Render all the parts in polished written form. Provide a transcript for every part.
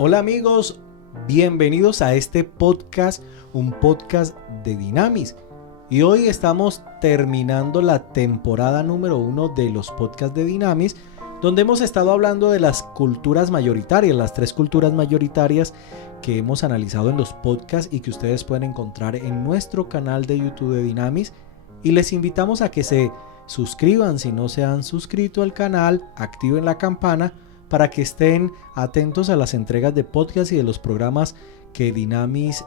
Hola amigos, bienvenidos a este podcast, un podcast de Dynamis. Y hoy estamos terminando la temporada número 1 de los podcasts de Dynamis, donde hemos estado hablando de las culturas mayoritarias, las 3 culturas mayoritarias que hemos analizado en los podcasts y que ustedes pueden encontrar en nuestro canal de YouTube de Dynamis. Y les invitamos a que se suscriban si no se han suscrito al canal, activen la campana para que estén atentos a las entregas de podcast y de los programas que Dynamis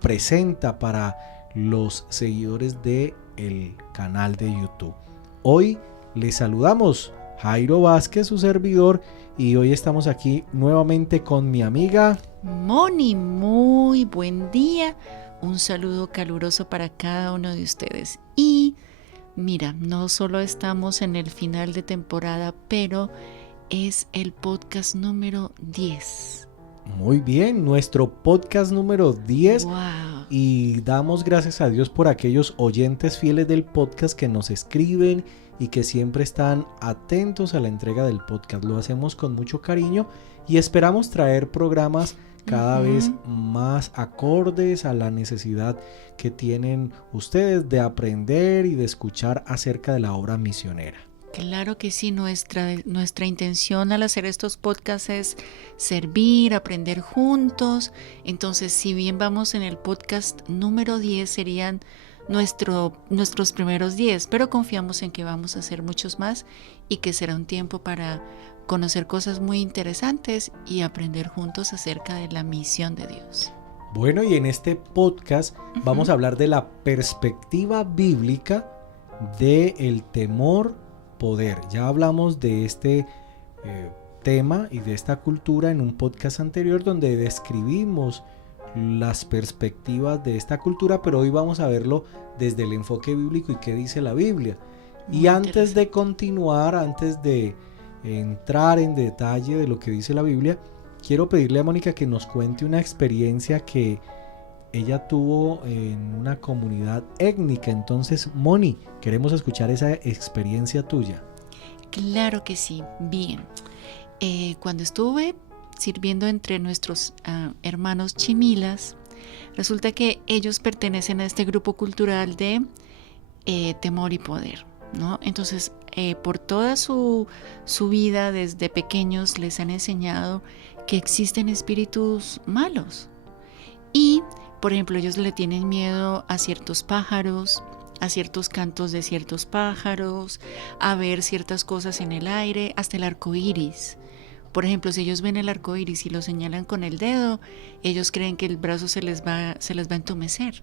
presenta para los seguidores del canal de YouTube. Hoy les saludamos Jairo Vázquez, su servidor, y hoy estamos aquí nuevamente con mi amiga Moni. Muy buen día, un saludo caluroso para cada uno de ustedes. Y mira, no solo estamos en el final de temporada, pero es el podcast número 10. Muy bien, nuestro podcast número 10. Wow. Y damos gracias a Dios por aquellos oyentes fieles del podcast que nos escriben y que siempre están atentos a la entrega del podcast. Lo hacemos con mucho cariño y esperamos traer programas cada vez más acordes a la necesidad que tienen ustedes de aprender y de escuchar acerca de la obra misionera. Claro que sí, nuestra intención al hacer estos podcasts es servir, aprender juntos. Entonces, si bien vamos en el podcast número 10, serían nuestros primeros 10, pero confiamos en que vamos a hacer muchos más y que será un tiempo para conocer cosas muy interesantes y aprender juntos acerca de la misión de Dios. Bueno, y en este podcast vamos a hablar de la perspectiva bíblica del temor poder. Ya hablamos de este tema y de esta cultura en un podcast anterior donde describimos las perspectivas de esta cultura, pero hoy vamos a verlo desde el enfoque bíblico y qué dice la Biblia. Y antes de continuar, antes de entrar en detalle de lo que dice la Biblia, quiero pedirle a Mónica que nos cuente una experiencia que ella tuvo en una comunidad étnica. Entonces, Moni, queremos escuchar esa experiencia tuya. Claro que sí. Bien. Cuando estuve sirviendo entre nuestros hermanos chimilas, resulta que ellos pertenecen a este grupo cultural de temor y poder, ¿no? Entonces, por toda su vida desde pequeños les han enseñado que existen espíritus malos. Y por ejemplo, ellos le tienen miedo a ciertos pájaros, a ciertos cantos de ciertos pájaros, a ver ciertas cosas en el aire, hasta el arco iris. Por ejemplo, si ellos ven el arco iris y lo señalan con el dedo, ellos creen que el brazo se les va a entumecer.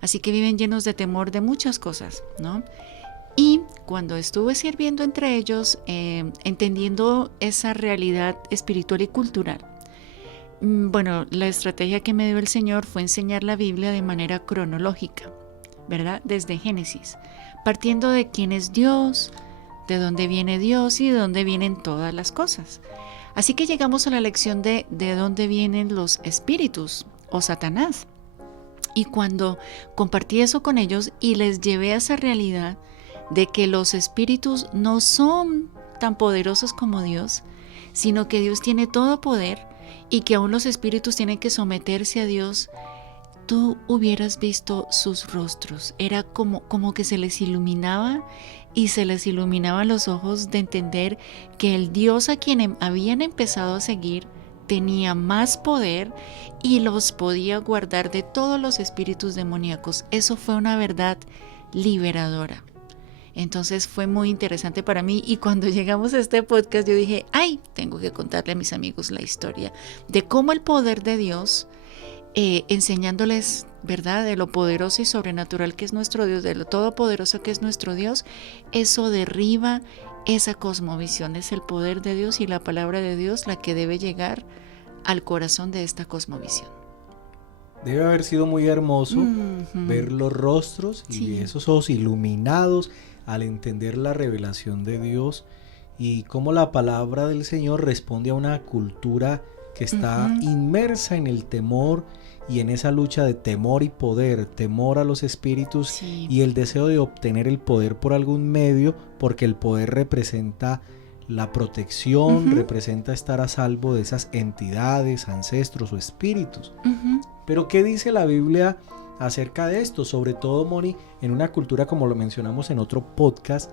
Así que viven llenos de temor de muchas cosas, ¿no? Y cuando estuve sirviendo entre ellos, entendiendo esa realidad espiritual y cultural, bueno, la estrategia que me dio el Señor fue enseñar la Biblia de manera cronológica, ¿verdad? Desde Génesis, partiendo de quién es Dios, de dónde viene Dios y de dónde vienen todas las cosas. Así que llegamos a la lección de dónde vienen los espíritus o Satanás. Y cuando compartí eso con ellos y les llevé a esa realidad de que los espíritus no son tan poderosos como Dios, sino que Dios tiene todo poder, y que aún los espíritus tienen que someterse a Dios, tú hubieras visto sus rostros. Era como que se les iluminaba y se les iluminaban los ojos de entender que el Dios a quien habían empezado a seguir tenía más poder y los podía guardar de todos los espíritus demoníacos. Eso fue una verdad liberadora. Entonces fue muy interesante para mí, y cuando llegamos a este podcast yo dije, tengo que contarle a mis amigos la historia de cómo el poder de Dios, enseñándoles, ¿verdad?, de lo poderoso y sobrenatural que es nuestro Dios, de lo todopoderoso que es nuestro Dios, eso derriba esa cosmovisión. Es el poder de Dios y la palabra de Dios la que debe llegar al corazón de esta cosmovisión. Debe haber sido muy hermoso ver los rostros y esos ojos iluminados al entender la revelación de Dios y cómo la palabra del Señor responde a una cultura que está inmersa en el temor y en esa lucha de temor y poder, temor a los espíritus y el deseo de obtener el poder por algún medio, porque el poder representa la protección, representa estar a salvo de esas entidades, ancestros o espíritus. Pero ¿qué dice la Biblia acerca de esto? Sobre todo, Moni, en una cultura, como lo mencionamos en otro podcast,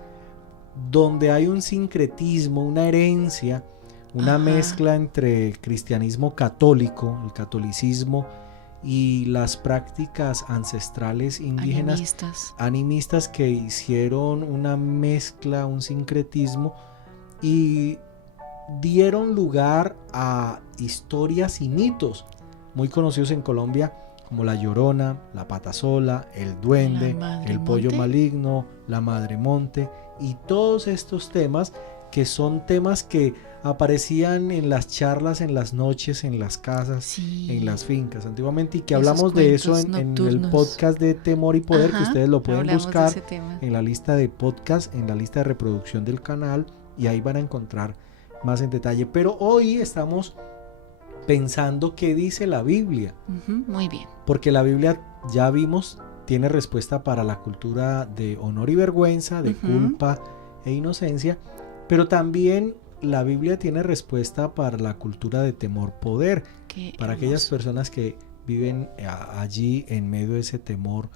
donde hay un sincretismo, una herencia, una mezcla entre cristianismo católico, el catolicismo, y las prácticas ancestrales indígenas animistas que hicieron una mezcla, un sincretismo, y dieron lugar a historias y mitos muy conocidos en Colombia, como la Llorona, la Patasola, el Duende, el Pollo Maligno, la Madre Monte, y todos estos temas que son temas que aparecían en las charlas, en las noches, en las casas, en las fincas antiguamente, y que hablamos de eso en el podcast de Temor y Poder, que ustedes lo pueden buscar en la lista de podcast, en la lista de reproducción del canal, y ahí van a encontrar más en detalle. Pero hoy estamos pensando qué dice la Biblia. Muy bien. Porque la Biblia, ya vimos, tiene respuesta para la cultura de honor y vergüenza, de culpa e inocencia, pero también la Biblia tiene respuesta para la cultura de temor-poder, para aquellas personas que viven allí en medio de ese temor,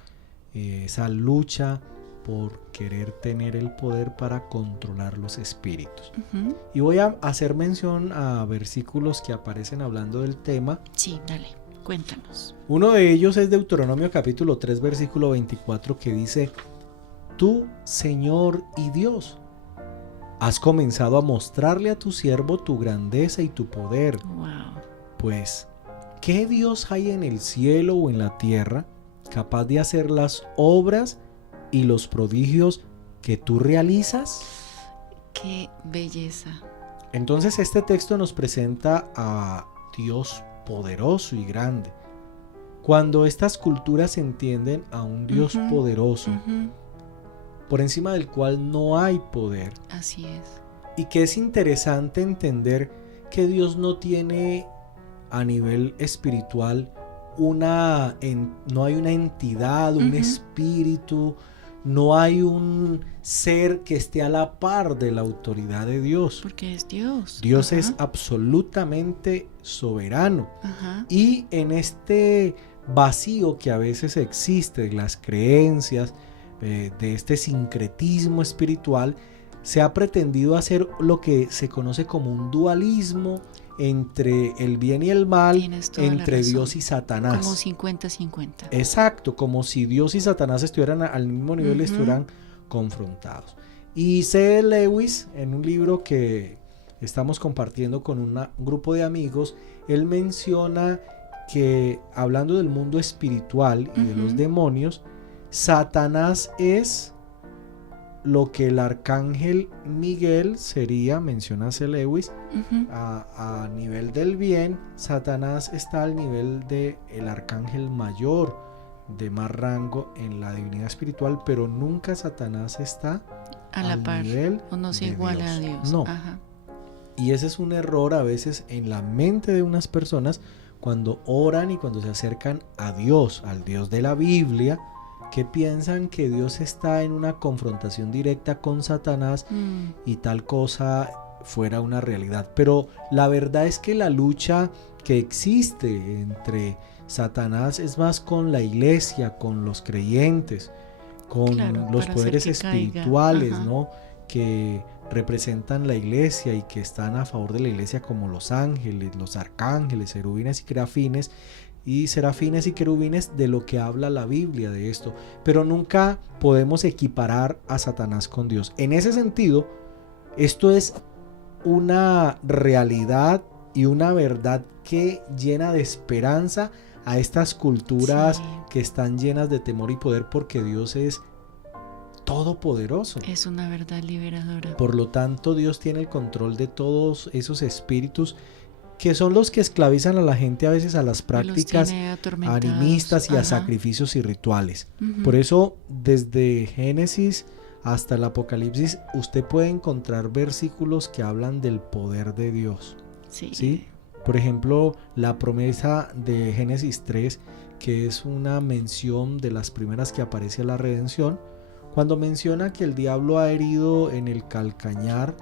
esa lucha por querer tener el poder para controlar los espíritus. Y voy a hacer mención a versículos que aparecen hablando del tema. Sí, dale, cuéntanos. Uno de ellos es Deuteronomio capítulo 3, versículo 24, que dice: Tú, Señor y Dios, has comenzado a mostrarle a tu siervo tu grandeza y tu poder. Wow. Pues, ¿qué Dios hay en el cielo o en la tierra capaz de hacer las obras y los prodigios que tú realizas? ¡Qué belleza! Entonces este texto nos presenta a Dios poderoso y grande. Cuando estas culturas entienden a un Dios poderoso, por encima del cual no hay poder. Así es. Y que es interesante entender que Dios no tiene a nivel espiritual no hay una entidad, un espíritu, no hay un ser que esté a la par de la autoridad de Dios. Porque es Dios. Dios es absolutamente soberano. Y en este vacío que a veces existe de las creencias, de este sincretismo espiritual, se ha pretendido hacer lo que se conoce como un dualismo entre el bien y el mal, entre Dios y Satanás. Como 50-50. Exacto, como si Dios y Satanás estuvieran al mismo nivel, estuvieran confrontados. Y C. Lewis, en un libro que estamos compartiendo con un grupo de amigos, él menciona que, hablando del mundo espiritual y de los demonios, Satanás es lo que el arcángel Miguel sería, menciona C. Lewis, a nivel del bien. Satanás está al nivel del arcángel mayor, de más rango en la divinidad espiritual, pero nunca Satanás está a la par, nivel o no se iguala a Dios. No. Y ese es un error a veces en la mente de unas personas cuando oran y cuando se acercan a Dios, al Dios de la Biblia, que piensan que Dios está en una confrontación directa con Satanás y tal cosa fuera una realidad. Pero la verdad es que la lucha que existe entre Satanás es más con la iglesia, con los creyentes, con los poderes espirituales, ¿no?, que representan la iglesia y que están a favor de la iglesia, como los ángeles, los arcángeles, serafines y querubines, de lo que habla la Biblia de esto. Pero nunca podemos equiparar a Satanás con Dios. En ese sentido, esto es una realidad y una verdad que llena de esperanza a estas culturas que están llenas de temor y poder, porque Dios es todopoderoso. Es una verdad liberadora. Por lo tanto, Dios tiene el control de todos esos espíritus que son los que esclavizan a la gente a veces a las prácticas animistas y a sacrificios y rituales. Por eso, desde Génesis hasta el Apocalipsis, usted puede encontrar versículos que hablan del poder de Dios. ¿Sí? Por ejemplo, la promesa de Génesis 3, que es una mención de las primeras que aparece a la redención, cuando menciona que el diablo ha herido en el calcañar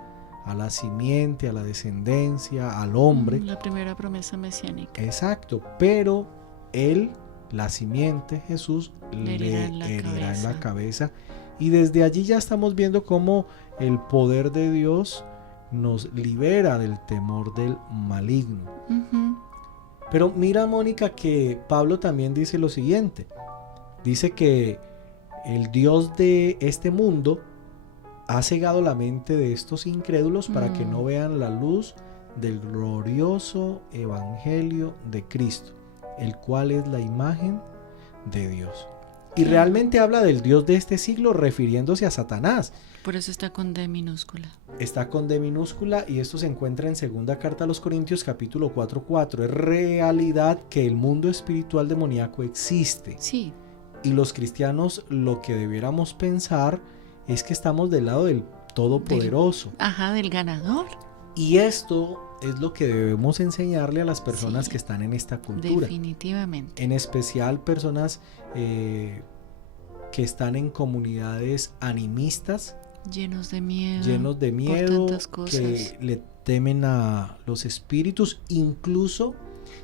a la simiente, a la descendencia, al hombre. La primera promesa mesiánica. Exacto, pero él, la simiente, Jesús, le herirá en la cabeza. Y desde allí ya estamos viendo cómo el poder de Dios nos libera del temor del maligno. Pero mira, Mónica, que Pablo también dice lo siguiente. Dice que el Dios de este mundo ha cegado la mente de estos incrédulos para que no vean la luz del glorioso evangelio de Cristo, el cual es la imagen de Dios. Y realmente habla del Dios de este siglo refiriéndose a Satanás. Por eso está con D minúscula. Está con D minúscula y esto se encuentra en segunda carta a los Corintios capítulo 4:4. Es realidad que el mundo espiritual demoníaco existe. Sí. Y los cristianos lo que debiéramos pensar es que estamos del lado del Todopoderoso. Del ganador. Y esto es lo que debemos enseñarle a las personas que están en esta cultura. Definitivamente. En especial personas que están en comunidades animistas. Llenos de miedo. Por tantas cosas. Que le temen a los espíritus, incluso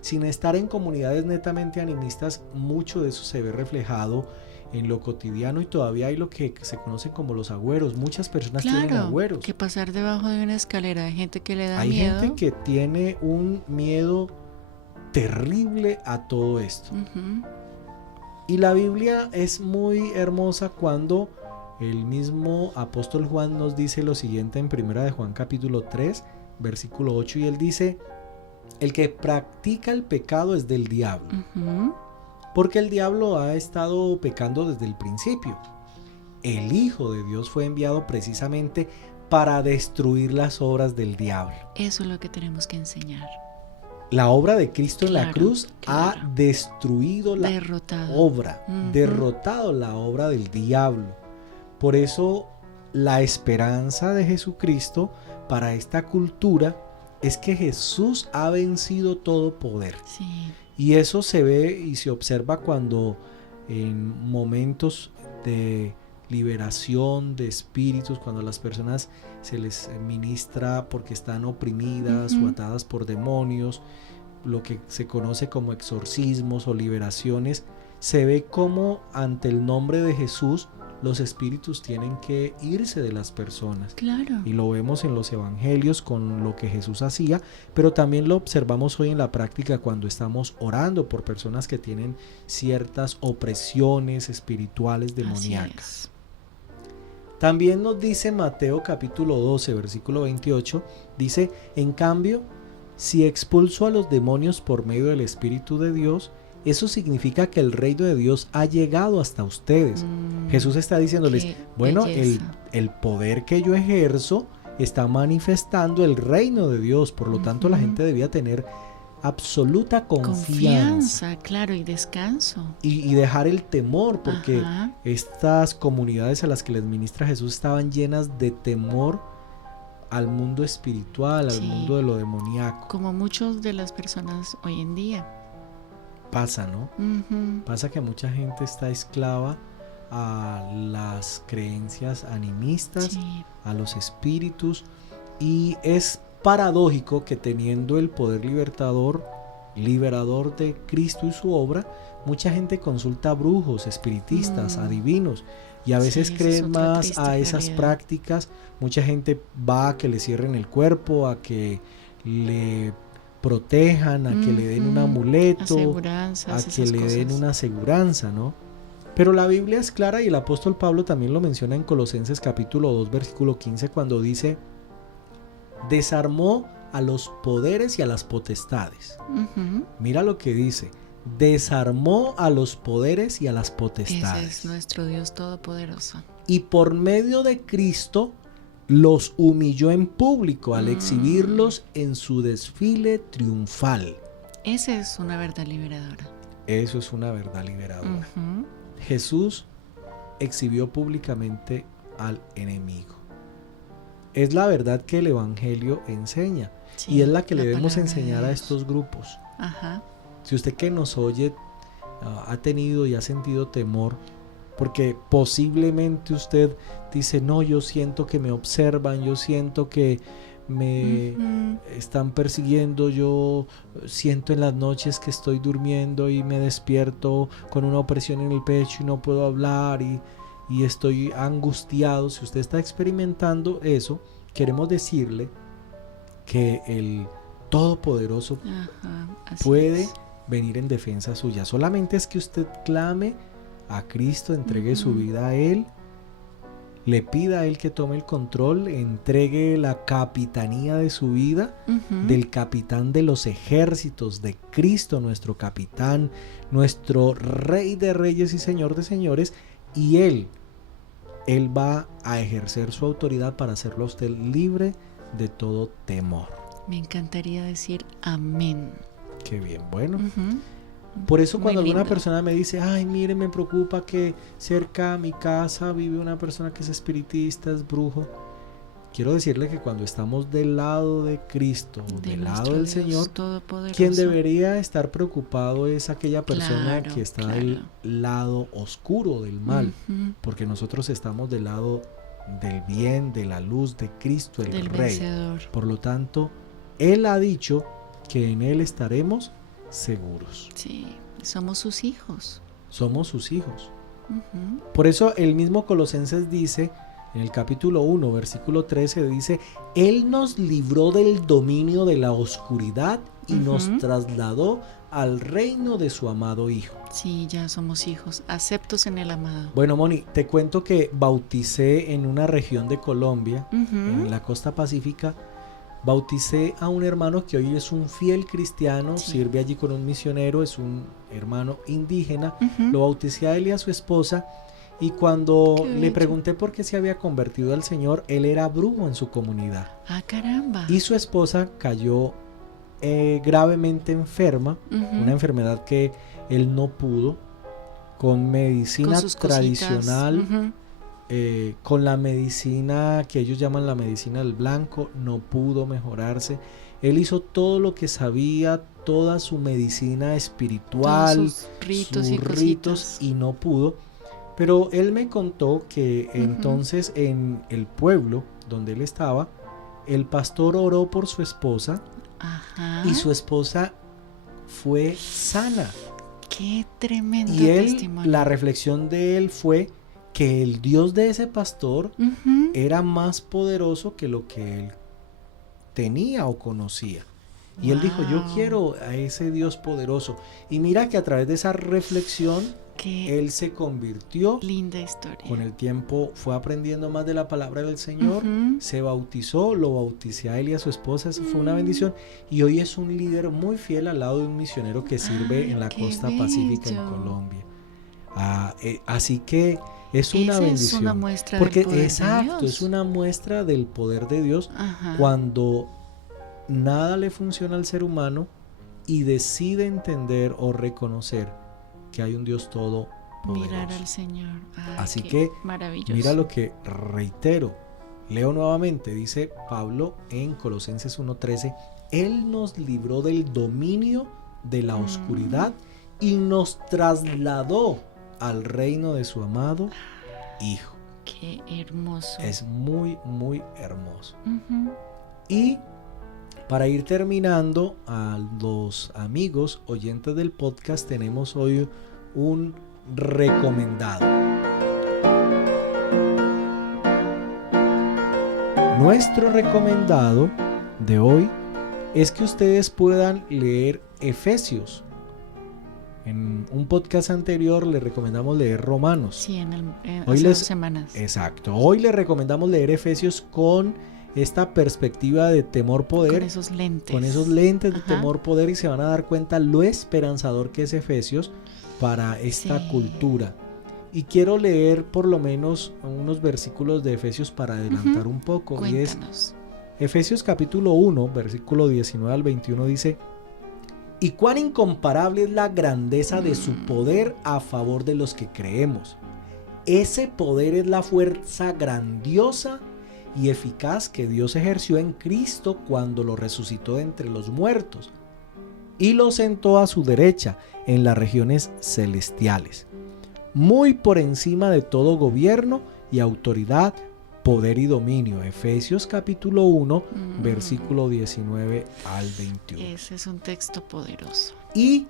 sin estar en comunidades netamente animistas. Mucho de eso se ve reflejado en lo cotidiano y todavía hay lo que se conoce como los agüeros. Muchas personas tienen agüeros. Que pasar debajo de una escalera, hay gente que le da hay miedo. Hay gente que tiene un miedo terrible a todo esto. Y la Biblia es muy hermosa cuando el mismo apóstol Juan nos dice lo siguiente en primera de Juan capítulo 3 versículo 8, y él dice: el que practica el pecado es del diablo. Porque el diablo ha estado pecando desde el principio. El Hijo de Dios fue enviado precisamente para destruir las obras del diablo. Eso es lo que tenemos que enseñar. La obra de Cristo en la cruz ha destruido la obra, derrotado la obra del diablo. Por eso la esperanza de Jesucristo para esta cultura es que Jesús ha vencido todo poder. Sí. Y eso se ve y se observa cuando en momentos de liberación de espíritus, cuando a las personas se les ministra porque están oprimidas o atadas por demonios, lo que se conoce como exorcismos o liberaciones, se ve como ante el nombre de Jesús los espíritus tienen que irse de las personas. Claro. Y lo vemos en los evangelios con lo que Jesús hacía, pero también lo observamos hoy en la práctica cuando estamos orando por personas que tienen ciertas opresiones espirituales demoníacas. También nos dice Mateo capítulo 12, versículo 28, dice: en cambio, si expulso a los demonios por medio del Espíritu de Dios, eso significa que el reino de Dios ha llegado hasta ustedes. Jesús está diciéndoles, bueno, el poder que yo ejerzo está manifestando el reino de Dios, por lo tanto la gente debía tener absoluta confianza, claro, y descanso. Y dejar el temor, porque estas comunidades a las que les ministra Jesús estaban llenas de temor al mundo espiritual, al mundo de lo demoníaco. Como muchas de las personas hoy en día. Pasa, ¿no? Pasa que mucha gente está esclava a las creencias animistas, a los espíritus, y es paradójico que teniendo el poder liberador de Cristo y su obra, mucha gente consulta a brujos, espiritistas, adivinos, y a veces creen más a esas prácticas. Mucha gente va a que le cierren el cuerpo, a que le protejan, a que le den un amuleto, a que le den una aseguranza, ¿no? Pero la Biblia es clara y el apóstol Pablo también lo menciona en Colosenses capítulo 2 versículo 15 cuando dice: desarmó a los poderes y a las potestades. Mira lo que dice: desarmó a los poderes y a las potestades. Ese es nuestro Dios todopoderoso. Y por medio de Cristo los humilló en público al exhibirlos en su desfile triunfal. Esa es una verdad liberadora. Eso es una verdad liberadora. Jesús exhibió públicamente al enemigo. Es la verdad que el evangelio enseña, y es la que le debemos enseñar a estos grupos. Si usted que nos oye ha tenido y ha sentido temor porque posiblemente usted dice, no, yo siento que me observan, yo siento que me están persiguiendo, yo siento en las noches que estoy durmiendo y me despierto con una opresión en el pecho y no puedo hablar y estoy angustiado. Si usted está experimentando eso, queremos decirle que el Todopoderoso puede venir en defensa suya. Solamente es que usted clame a Cristo, entregue su vida a Él, le pida a Él que tome el control, entregue la capitanía de su vida, del capitán de los ejércitos, de Cristo, nuestro capitán, nuestro Rey de reyes y Señor de señores, y Él va a ejercer su autoridad para hacerlo a usted libre de todo temor. Me encantaría decir amén. Qué bien, bueno. Por eso cuando alguna persona me dice, ay, mire, me preocupa que cerca a mi casa vive una persona que es espiritista, es brujo. Quiero decirle que cuando estamos del lado de Cristo, del lado del Señor, quien debería estar preocupado es aquella persona que está del lado oscuro del mal, porque nosotros estamos del lado del bien, de la luz de Cristo, el Rey. Vencedor. Por lo tanto, Él ha dicho que en Él estaremos seguros. Sí, somos sus hijos. Somos sus hijos. Por eso el mismo Colosenses dice, en el capítulo 1, versículo 13, dice, Él nos libró del dominio de la oscuridad y nos trasladó al reino de su amado Hijo. Sí, ya somos hijos, aceptos en el amado. Bueno, Moni, te cuento que bauticé en una región de Colombia, en la costa pacífica. Bauticé a un hermano que hoy es un fiel cristiano, sirve allí con un misionero, es un hermano indígena. Lo bauticé a él y a su esposa, y cuando le pregunté por qué se había convertido al Señor, él era brujo en su comunidad. ¡Ah, caramba! Y su esposa cayó gravemente enferma, una enfermedad que él no pudo, con medicina tradicional. Con la medicina que ellos llaman la medicina del blanco, no pudo mejorarse. Él hizo todo lo que sabía, toda su medicina espiritual, sus ritos y no pudo. Pero él me contó que entonces en el pueblo donde él estaba, el pastor oró por su esposa y su esposa fue sana. ¡Qué tremendo testimonio! La reflexión de él fue que el Dios de ese pastor era más poderoso que lo que él tenía o conocía. Y él dijo, yo quiero a ese Dios poderoso. Y mira que a través de esa reflexión, él se convirtió. Linda historia. Con el tiempo fue aprendiendo más de la palabra del Señor, se bautizó, lo bauticé a él y a su esposa, eso fue una bendición. Y hoy es un líder muy fiel al lado de un misionero que sirve en la costa pacífica en Colombia. Así que es una bendición. Es una muestra porque del poder exacto, de Dios. es una muestra del poder de Dios cuando nada le funciona al ser humano y decide entender o reconocer que hay un Dios todopoderoso. Mirar al Señor. Así que mira lo que reitero. Leo nuevamente, dice Pablo en Colosenses 1:13, Él nos libró del dominio de la oscuridad y nos trasladó al reino de su amado Hijo. Qué hermoso. Es muy, muy hermoso. Y para ir terminando, a los amigos oyentes del podcast tenemos hoy un recomendado. Nuestro recomendado de hoy es que ustedes puedan leer Efesios. En un podcast anterior les recomendamos leer Romanos. Sí, hace 2 semanas. Exacto. Hoy les recomendamos leer Efesios con esta perspectiva de temor-poder. Con esos lentes. Con esos lentes de temor-poder, y se van a dar cuenta lo esperanzador que es Efesios para esta cultura. Y quiero leer por lo menos unos versículos de Efesios para adelantar un poco. Cuéntanos. Y es Efesios capítulo 1, versículo 19 al 21 dice: y cuán incomparable es la grandeza de su poder a favor de los que creemos. Ese poder es la fuerza grandiosa y eficaz que Dios ejerció en Cristo cuando lo resucitó de entre los muertos y lo sentó a su derecha en las regiones celestiales, muy por encima de todo gobierno y autoridad, poder y dominio. Efesios capítulo 1, versículo 19 al 21. Ese es un texto poderoso. Y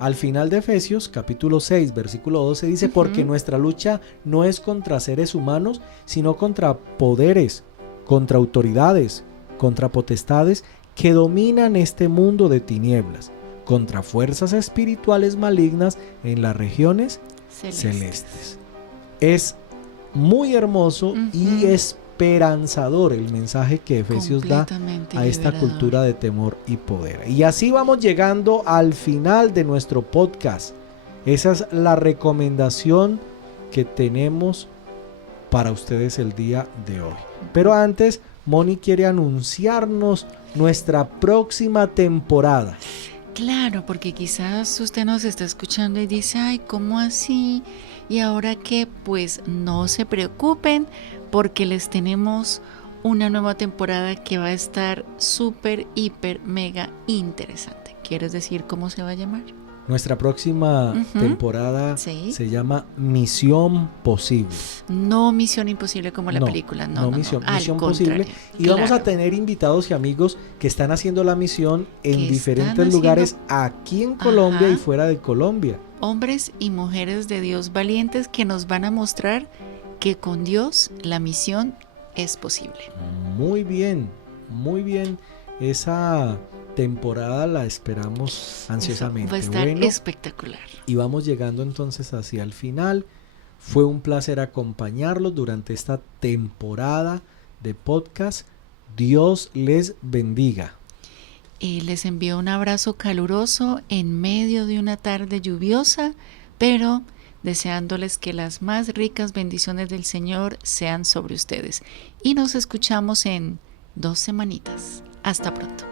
al final de Efesios capítulo 6, versículo 12 dice, porque nuestra lucha no es contra seres humanos, sino contra poderes, contra autoridades, contra potestades que dominan este mundo de tinieblas, contra fuerzas espirituales malignas en las regiones celestes. Es muy hermoso y esperanzador el mensaje que Efesios da a esta cultura de temor y poder. Y así vamos llegando al final de nuestro podcast. Esa es la recomendación que tenemos para ustedes el día de hoy. Pero antes, Moni quiere anunciarnos nuestra próxima temporada. Claro, porque quizás usted nos está escuchando y dice, ay, ¿cómo así? ¿Y ahora qué? Pues no se preocupen, porque les tenemos una nueva temporada que va a estar súper, hiper, mega interesante. ¿Quieres decir cómo se va a llamar? Nuestra próxima temporada se llama Misión Posible. No Misión Imposible como la película, no. Misión Posible. Y vamos a tener invitados y amigos que están haciendo la misión en diferentes lugares aquí en Colombia y fuera de Colombia. Hombres y mujeres de Dios valientes que nos van a mostrar que con Dios la misión es posible. Muy bien, muy bien. Esa temporada la esperamos ansiosamente. Va a estar espectacular. Y vamos llegando entonces hacia el final. Fue un placer acompañarlos durante esta temporada de podcast. Dios les bendiga. Les envío un abrazo caluroso en medio de una tarde lluviosa, pero deseándoles que las más ricas bendiciones del Señor sean sobre ustedes. Y nos escuchamos en 2 semanitas. Hasta pronto.